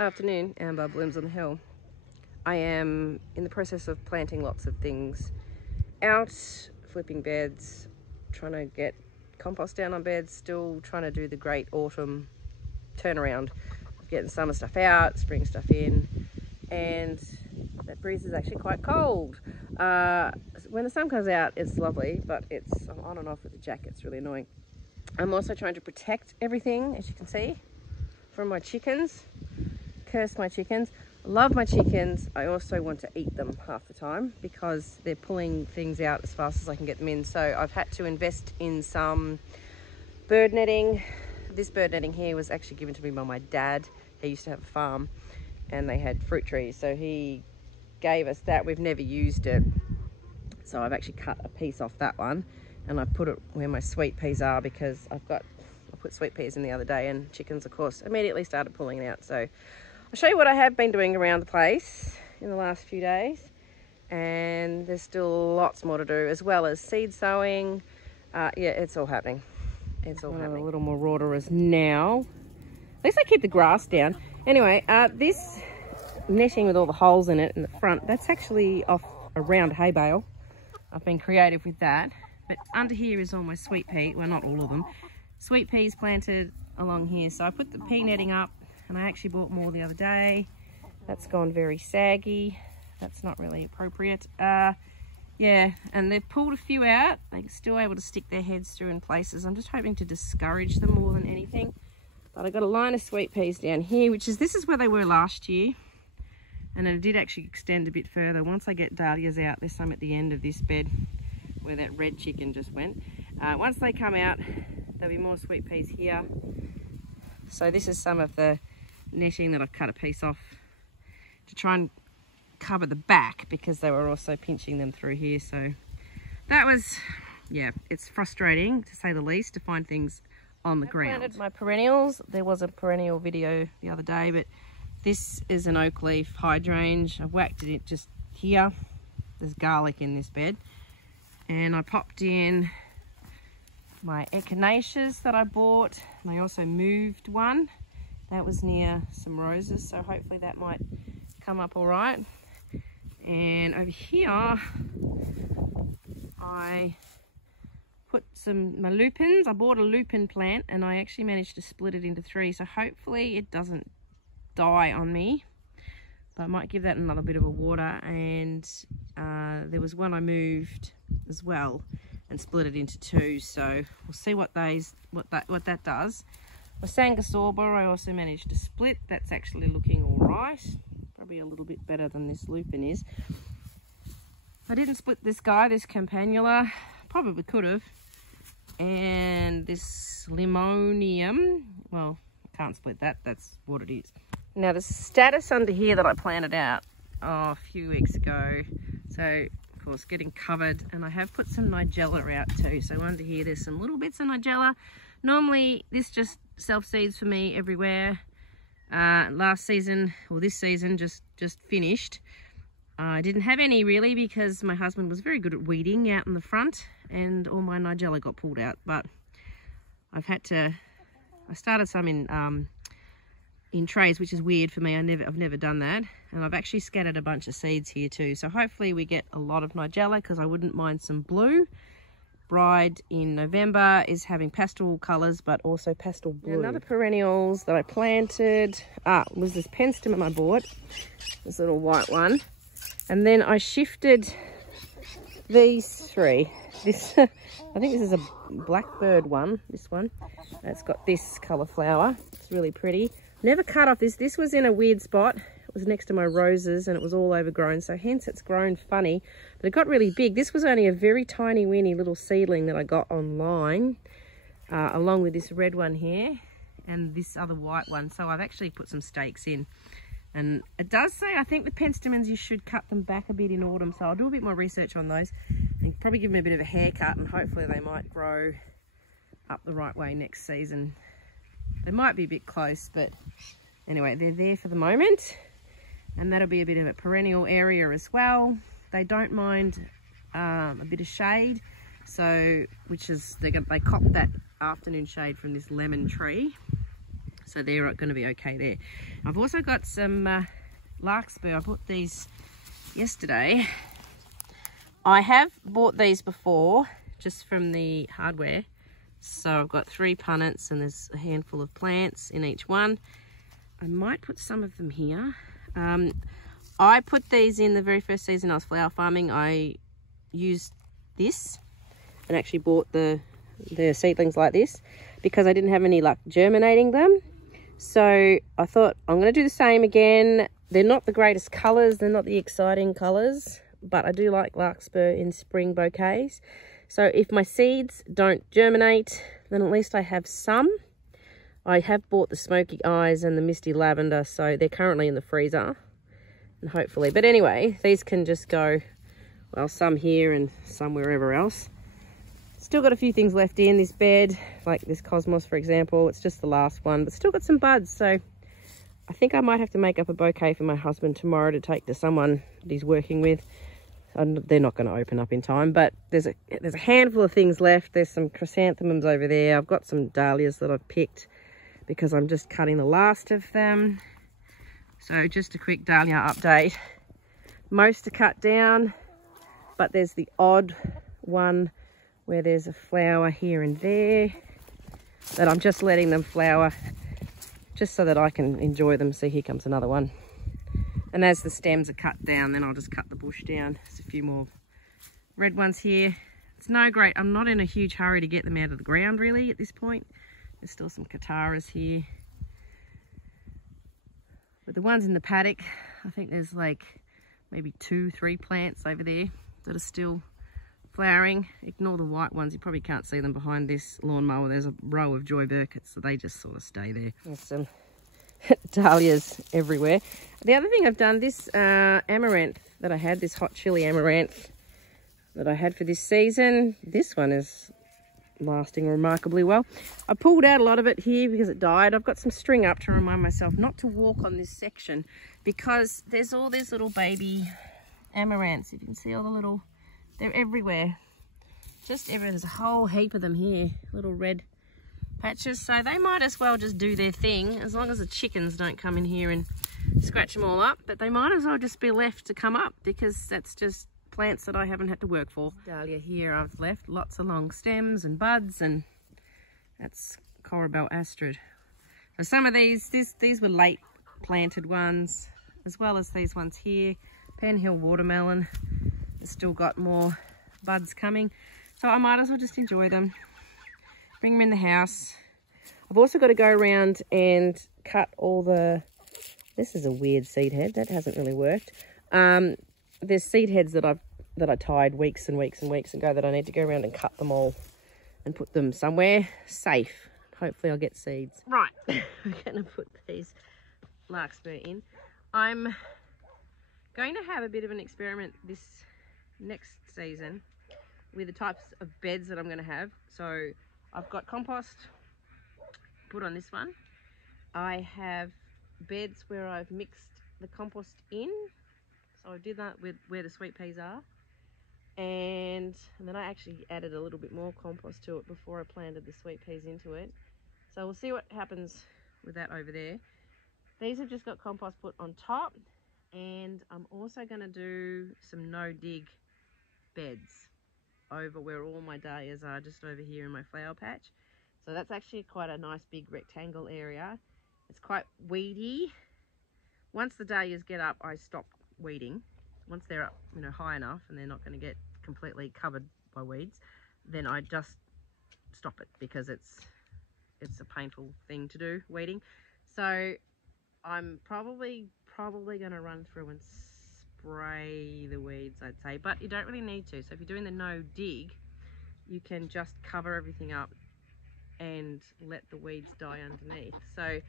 Afternoon, amber blooms on the hill. I am in the process of planting lots of things out, flipping beds, trying to get compost down on beds, still trying to do the great autumn turnaround of getting summer stuff out, spring stuff in, and that breeze is actually quite cold. When the sun comes out, it's lovely, but I'm on and off with the jacket. It's really annoying. I'm also trying to protect everything, as you can see, from my chickens. Curse my chickens. Love my chickens. I also want to eat them half the time because they're pulling things out as fast as I can get them in. So I've had to invest in some bird netting. This bird netting here was actually given to me by my dad. He used to have a farm and they had fruit trees, so he gave us that. We've never used it, so I've actually cut a piece off that one and I put it where my sweet peas are, because I put sweet peas in the other day and chickens, of course, immediately started pulling it out. So I'll show you what I have been doing around the place in the last few days, and there's still lots more to do, as well as seed sowing. Yeah, it's all happening. It's all happening. A little more waterers now. At least I keep the grass down. Anyway, this netting with all the holes in it in the front, that's actually off a round hay bale. I've been creative with that. But under here is all my sweet pea, well, not all of them. Sweet peas planted along here. So I put the pea netting up, and I actually bought more the other day. That's gone very saggy. That's not really appropriate. Yeah, and they've pulled a few out. They're still able to stick their heads through in places. I'm just hoping to discourage them more than anything. But I got a line of sweet peas down here, this is where they were last year. And it did actually extend a bit further. Once I get dahlias out, there's some at the end of this bed where that red chicken just went. Once they come out, there'll be more sweet peas here. So this is some of the netting that I've cut a piece off to try and cover the back, because they were also pinching them through here. So that was, yeah, it's frustrating to say the least to find things on the ground. I planted my perennials. There was a perennial video the other day, but this is an oak leaf hydrangea. I've whacked it just here. There's garlic in this bed. And I popped in my echinaceas that I bought, and I also moved one. That was near some roses, so hopefully that might come up all right. And over here, I put my lupins. I bought a lupin plant, and I actually managed to split it into 3, so hopefully it doesn't die on me. But I might give that another bit of a water. And there was one I moved as well and split it into 2, so we'll see what that does. My Sanguisorba I also managed to split. That's actually looking all right. Probably a little bit better than this lupin is. I didn't split this guy, this campanula. Probably could have. And this limonium, well, I can't split that. That's what it is. Now the status under here that I planted out a few weeks ago, so of course getting covered, and I have put some nigella out too. So under here there's some little bits of nigella. Normally this just self-seeds for me everywhere. Last season, or this season, just finished. I didn't have any really, because my husband was very good at weeding out in the front, and all my nigella got pulled out. But I started some in trays, which is weird for me. I've never done that. And I've actually scattered a bunch of seeds here too. So hopefully we get a lot of nigella, because I wouldn't mind some blue. Bride in November is having pastel colours, but also pastel blue. Another perennials that I planted was this penstemon I bought, this little white one. And then I shifted these 3. This, I think this is a blackbird one, this one. It's got this colour flower. It's really pretty. Never cut off this. This was in a weird spot. It was next to my roses and it was all overgrown, so hence it's grown funny. But it got really big. This was only a very tiny weeny little seedling that I got online, along with this red one here and this other white one. So I've actually put some stakes in. And it does say, I think the penstemons, you should cut them back a bit in autumn. So I'll do a bit more research on those and probably give them a bit of a haircut, and hopefully they might grow up the right way next season. They might be a bit close, but anyway, they're there for the moment. And that'll be a bit of a perennial area as well. They don't mind a bit of shade, so they cop that afternoon shade from this lemon tree. so they're going to be okay there. I've also got some Larkspur. I bought these yesterday. I have bought these before, just from the hardware. So I've got 3 punnets and there's a handful of plants in each one. I might put some of them here. I put these in the very first season I was flower farming. I used this and actually bought the seedlings like this because I didn't have any luck germinating them. So I thought I'm going to do the same again. They're not the greatest colours, they're not the exciting colours, but I do like Larkspur in spring bouquets. So if my seeds don't germinate, then at least I have some. I have bought the smoky eyes and the misty lavender, so they're currently in the freezer. And hopefully, but anyway, these can just go, well, some here and some wherever else. Still got a few things left in this bed, like this cosmos, for example. It's just the last one, but still got some buds. So I think I might have to make up a bouquet for my husband tomorrow to take to someone that he's working with. They're not going to open up in time, but there's a handful of things left. There's some chrysanthemums over there. I've got some dahlias that I've picked because I'm just cutting the last of them. So just a quick dahlia update. Most are cut down, but there's the odd one where there's a flower here and there that I'm just letting them flower just so that I can enjoy them. See, here comes another one. And as the stems are cut down, then I'll just cut the bush down. There's a few more red ones here. It's no great. I'm not in a huge hurry to get them out of the ground really at this point. There's still some kataras here. But the ones in the paddock, I think there's like maybe 2-3 plants over there that are still flowering. Ignore the white ones. You probably can't see them behind this lawnmower. There's a row of joy burketts, so they just sort of stay there. There's some dahlias everywhere. The other thing I've done, this amaranth that I had, this hot chili amaranth that I had for this season, this one is lasting remarkably well. I pulled out a lot of it here because it died. I've got some string up to remind myself not to walk on this section because there's all these little baby amaranths. You can see all the little, they're everywhere. Just everywhere. There's a whole heap of them here, little red patches. So they might as well just do their thing as long as the chickens don't come in here and scratch them all up. But they might as well just be left to come up because that's just plants that I haven't had to work for. Dahlia here I've left lots of long stems and buds, and that's Corabelle astrid. So some of these were late planted ones, as well as these ones here. Penhill watermelon has still got more buds coming, so I might as well just enjoy them, bring them in the house. I've also got to go around and cut all the, this is a weird seed head, that hasn't really worked. There's seed heads that I tied weeks and weeks and weeks ago that I need to go around and cut them all and put them somewhere safe. Hopefully I'll get seeds. Right, I'm going to put these Larkspur in. I'm going to have a bit of an experiment this next season with the types of beds that I'm going to have. So I've got compost put on this one. I have beds where I've mixed the compost in. So I did that with where the sweet peas are. And then I actually added a little bit more compost to it before I planted the sweet peas into it. So we'll see what happens with that over there. These have just got compost put on top, and I'm also going to do some no-dig beds over where all my dahlias are, just over here in my flower patch. So that's actually quite a nice big rectangle area. It's quite weedy. Once the dahlias get up, I stop weeding. Once they're up, you know, high enough and they're not going to get completely covered by weeds, then I just stop it because it's a painful thing to do, weeding. So I'm probably going to run through and spray the weeds, I'd say, but you don't really need to. So if you're doing the no dig, you can just cover everything up and let the weeds die underneath. So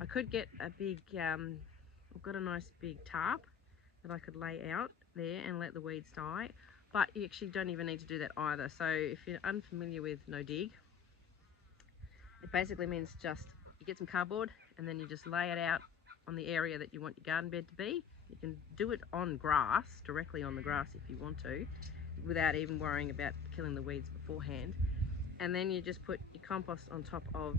I could get a big, I've got a nice big tarp that I could lay out there and let the weeds die, but you actually don't even need to do that either. So if you're unfamiliar with no dig, it basically means just you get some cardboard and then you just lay it out on the area that you want your garden bed to be. You can do it on grass, directly on the grass if you want to, without even worrying about killing the weeds beforehand. And then you just put your compost on top of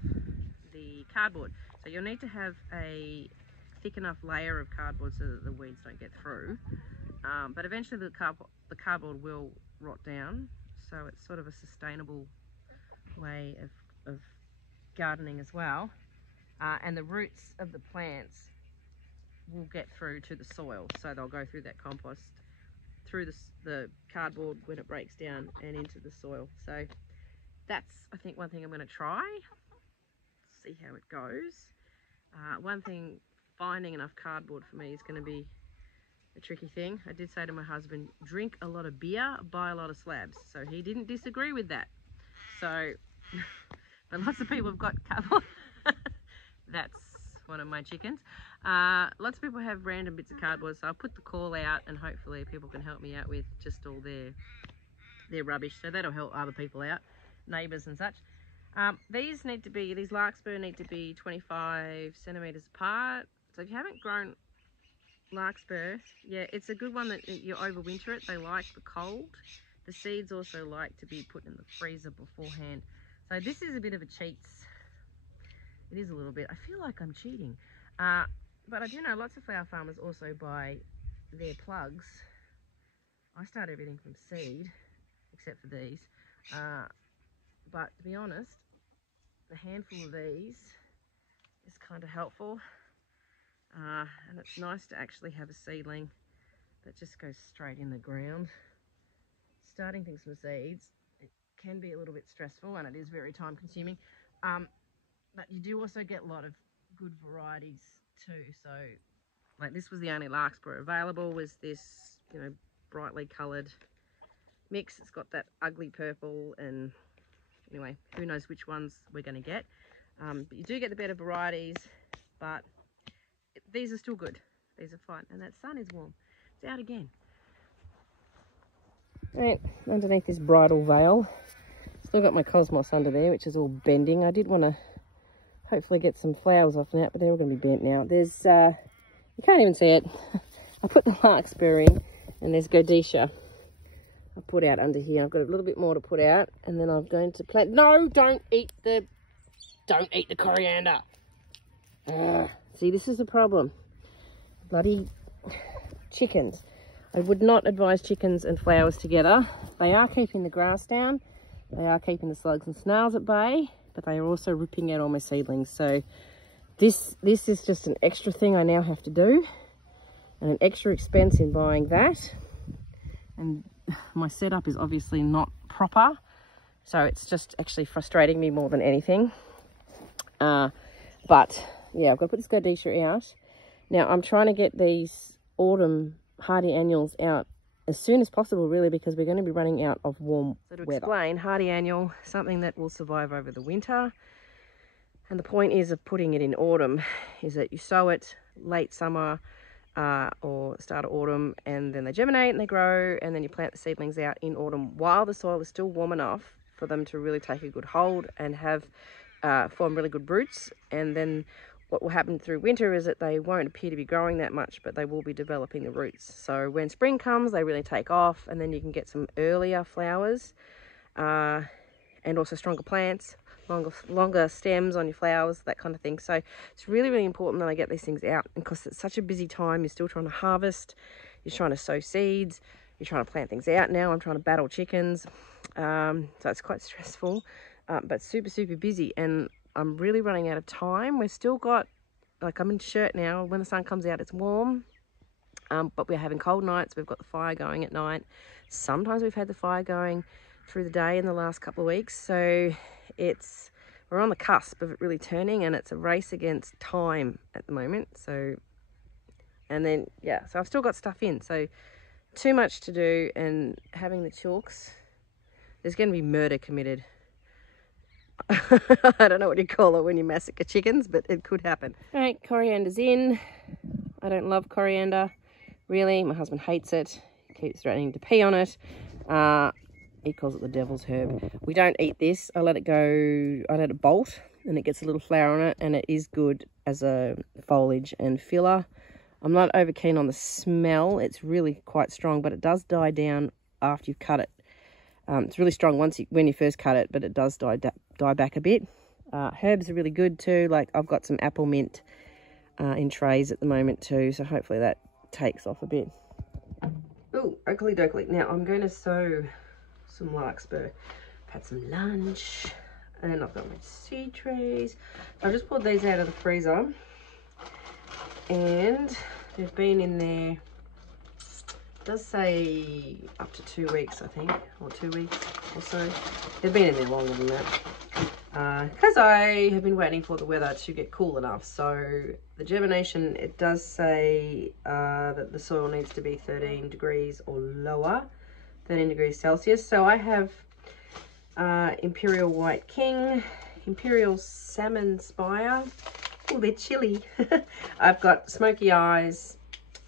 the cardboard. So you'll need to have a thick enough layer of cardboard so that the weeds don't get through. But eventually the cardboard will rot down, so it's sort of a sustainable way of gardening as well. And the roots of the plants will get through to the soil, so they'll go through that compost, through the cardboard when it breaks down and into the soil. So that's, I think, one thing I'm going to try, see how it goes. One thing, finding enough cardboard for me is going to be a tricky thing. I did say to my husband, drink a lot of beer, buy a lot of slabs. So he didn't disagree with that. So, but lots of people have got cardboard. That's one of my chickens. Lots of people have random bits of cardboard, so I'll put the call out and hopefully people can help me out with just all their rubbish. So that'll help other people out, neighbours and such. These Larkspur need to be 25 centimetres apart. So if you haven't grown Larkspur, yeah, it's a good one that you overwinter it. They like the cold. The seeds also like to be put in the freezer beforehand. So this is a bit of a cheats. It is a little bit. I feel like I'm cheating. But I do know lots of flower farmers also buy their plugs. I start everything from seed, except for these. But to be honest, a handful of these is kind of helpful. And it's nice to actually have a seedling that just goes straight in the ground. Starting things from seeds, it can be a little bit stressful and it is very time consuming. But you do also get a lot of good varieties too. So like this was the only Larkspur available, was this, you know, brightly coloured mix. It's got that ugly purple, and anyway, who knows which ones we're going to get. But you do get the better varieties, but these are still good. These are fine. And that sun is warm. It's out again. Right, underneath this bridal veil, still got my cosmos under there, which is all bending. I did want to hopefully get some flowers off now, but they're all going to be bent now. There's, you can't even see it. I put the Larkspur in, and there's Godetia I put out under here. I've got a little bit more to put out, and then I'm going to plant. No, don't eat the coriander. See, this is the problem. Bloody chickens. I would not advise chickens and flowers together. They are keeping the grass down. They are keeping the slugs and snails at bay, but they are also ripping out all my seedlings. So this is just an extra thing I now have to do, and an extra expense in buying that. And my setup is obviously not proper, so it's just actually frustrating me more than anything. But yeah, I've got to put this Godetia out. Now I'm trying to get these autumn hardy annuals out as soon as possible, really, because we're going to be running out of warm weather. To explain, hardy annual, something that will survive over the winter. And the point is of putting it in autumn is that you sow it late summer or start of autumn, and then they germinate and they grow, and then you plant the seedlings out in autumn while the soil is still warm enough for them to really take a good hold and have form really good roots. And then what will happen through winter is that they won't appear to be growing that much, but they will be developing the roots. So when spring comes, they really take off, and then you can get some earlier flowers and also stronger plants, longer stems on your flowers, that kind of thing. So it's really, really important that I get these things out, because it's such a busy time. You're still trying to harvest, you're trying to sow seeds, you're trying to plant things out now. I'm trying to battle chickens. So it's quite stressful, but super, super busy. And I'm really running out of time. We've still got, like, I'm in shirt now. When the sun comes out, it's warm, but we're having cold nights. We've got the fire going at night. Sometimes we've had the fire going through the day in the last couple of weeks. So we're on the cusp of it really turning, and it's a race against time at the moment. So, and then, yeah, so I've still got stuff in. So too much to do, and having the chooks, there's going to be murder committed. I don't know what you call it when you massacre chickens, but it could happen. All right, coriander's in. I don't love coriander, really. My husband hates it. He keeps threatening to pee on it. He calls it the devil's herb. We don't eat this. I let it go, I let it bolt, and it gets a little flower on it, and it is good as a foliage and filler. I'm not over keen on the smell. It's really quite strong, but it does die down after you've cut it. It's really strong when you first cut it, but it does die back a bit. Herbs are really good too. Like I've got some apple mint in trays at the moment too, so hopefully that takes off a bit. Oh, oakley dokley. Now I'm going to sow some larkspur. I've had some lunch and I've got my seed trays. I just pulled these out of the freezer and they've been in there, it does say up to 2 weeks I think, or 2 weeks or so. They've been in there longer than that. Because I have been waiting for the weather to get cool enough. So the germination, it does say that the soil needs to be 13 degrees or lower, 13 degrees Celsius. So I have Imperial White King, Imperial Salmon Spire. Oh, they're chilly. I've got Smoky Eyes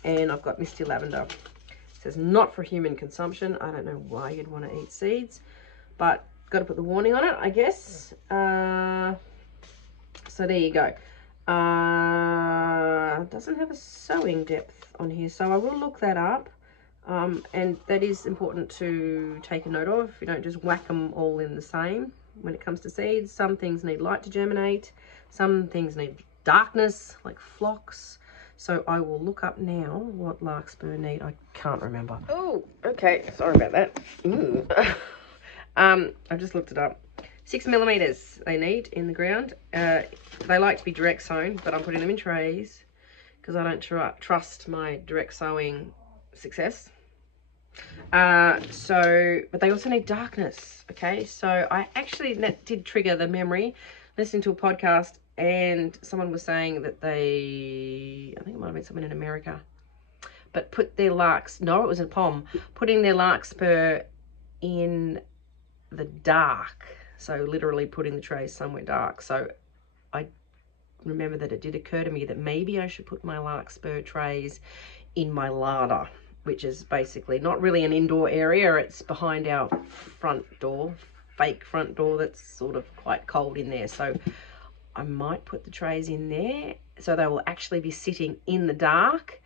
and I've got Misty Lavender. It says not for human consumption. I don't know why you'd want to eat seeds, but got to put the warning on it, I guess. So there you go. Doesn't have a sowing depth on here, so I will look that up. And that is important to take a note of. You don't just whack them all in the same when it comes to seeds. Some things need light to germinate. Some things need darkness, like phlox. So I will look up now what larkspur need. I can't remember. Oh, okay. Sorry about that. Ooh. I've just looked it up. 6 millimeters they need in the ground. They like to be direct sown, but I'm putting them in trays because I don't trust my direct sowing success. But they also need darkness. Okay, so I actually did trigger the memory listening to a podcast, and someone was saying that I think it might have been someone in America, but put their no, it was a POM, putting their larkspur in the dark, so literally putting the trays somewhere dark. So I remember that it did occur to me that maybe I should put my larkspur trays in my larder, which is basically not really an indoor area. It's behind our front door, fake front door, that's sort of quite cold in there. So I might put the trays in there so they will actually be sitting in the dark,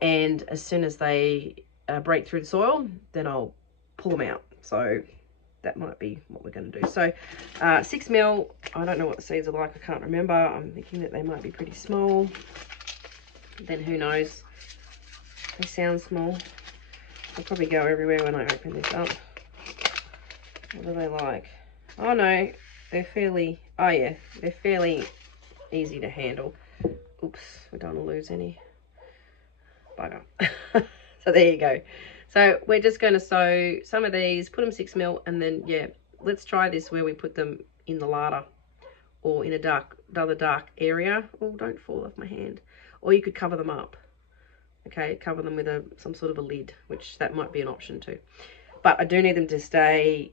and as soon as they break through the soil, then I'll pull them out. So that might be what we're going to do. So 6 mil, I don't know what the seeds are like, I can't remember. I'm thinking that they might be pretty small. Then who knows? They sound small. They'll probably go everywhere when I open this up. What are they like? Oh no, they're fairly, oh yeah, they're fairly easy to handle. Oops, we don't want to lose any. Bugger. So there you go. So we're just going to sow some of these, put them 6 mil, and then, yeah, let's try this where we put them in the larder or in another dark area. Oh, don't fall off my hand. Or you could cover them up. Okay, cover them with some sort of a lid, which that might be an option too. But I do need them to stay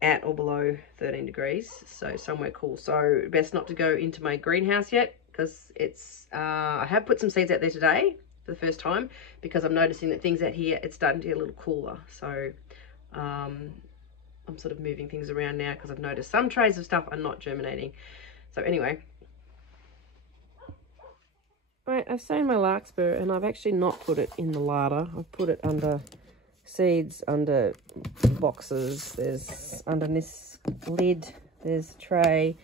at or below 13 degrees, so somewhere cool. So best not to go into my greenhouse yet, because it's, I have put some seeds out there today for the first time, because I'm noticing that things out here, it's starting to get a little cooler. So I'm sort of moving things around now because I've noticed some trays of stuff are not germinating. So anyway, right, I've sown my larkspur and I've actually not put it in the larder. I've put it under seeds, under boxes. There's under this lid, there's a tray.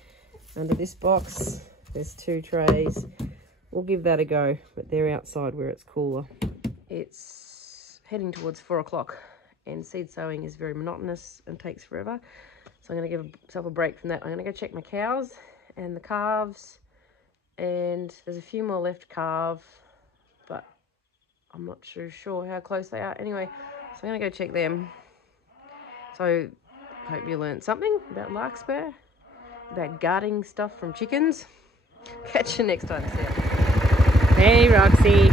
Under this box, there's 2 trays. We'll give that a go, but they're outside where it's cooler. It's heading towards 4 o'clock and seed sowing is very monotonous and takes forever. So I'm going to give myself a break from that. I'm going to go check my cows and the calves, and there's a few more left to calve, but I'm not too sure how close they are. Anyway, so I'm going to go check them. So hope you learned something about larkspur, about guarding stuff from chickens. Catch you next time. See ya. Hey, Roxy.